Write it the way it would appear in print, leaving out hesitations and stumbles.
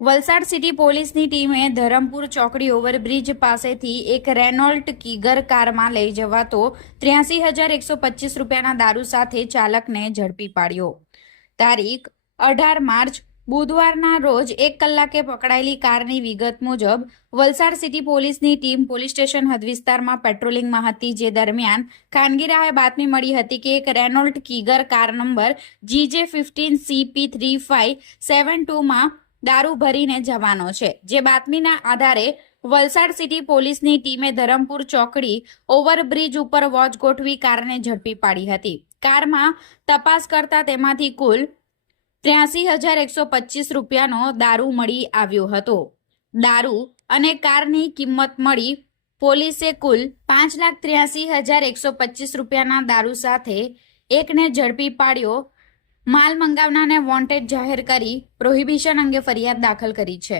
Valsad city પોલીસની ટીમે ધરમપુર ચોકડી ઓવરબ્રિજ પાસેથી એક રેનોલ્ટ કીગર કારમાં લઈ જવાતો 83,125 રૂપિયાના દારૂ સાથે ચાલકને ઝડપી પાડ્યો। તારીખ 18 માર્ચ બુધવારના રોજ 1 કલાકે પકડાયેલી કારની વિગત મુજબ વલસાડ સિટી પોલીસની ટીમ પોલીસ સ્ટેશન હદ વિસ્તારમાં પેટ્રોલિંગમાં હતી, જે દરમિયાન ખાનગી રાહે બાતમી મળી હતી કે એક રેનોલ્ટ કીગર કાર નંબર GJ15CP3572માં દારૂ ભરીને જવાનો છે, જે બાતમીના આધારે વલસાડ સિટી પોલીસની ટીમે ધરમપુર ચોકડી ઓવરબ્રિજ ઉપર વોચ ગોઠવી કારને ઝડપી પાડી હતી। કારમાં તપાસ કરતા તેમાંથી કુલ 83,125 રૂપિયાનો દારૂ મળી આવ્યો હતો। દારૂ અને કારની કિંમત મળી પોલીસે કુલ 5,83,125 રૂપિયાના દારૂ સાથે એકને ઝડપી પાડ્યો। માલ મંગાવનારને વોન્ટેડ જાહેર કરી પ્રોહિબિશન અંગે ફરિયાદ દાખલ કરી છે।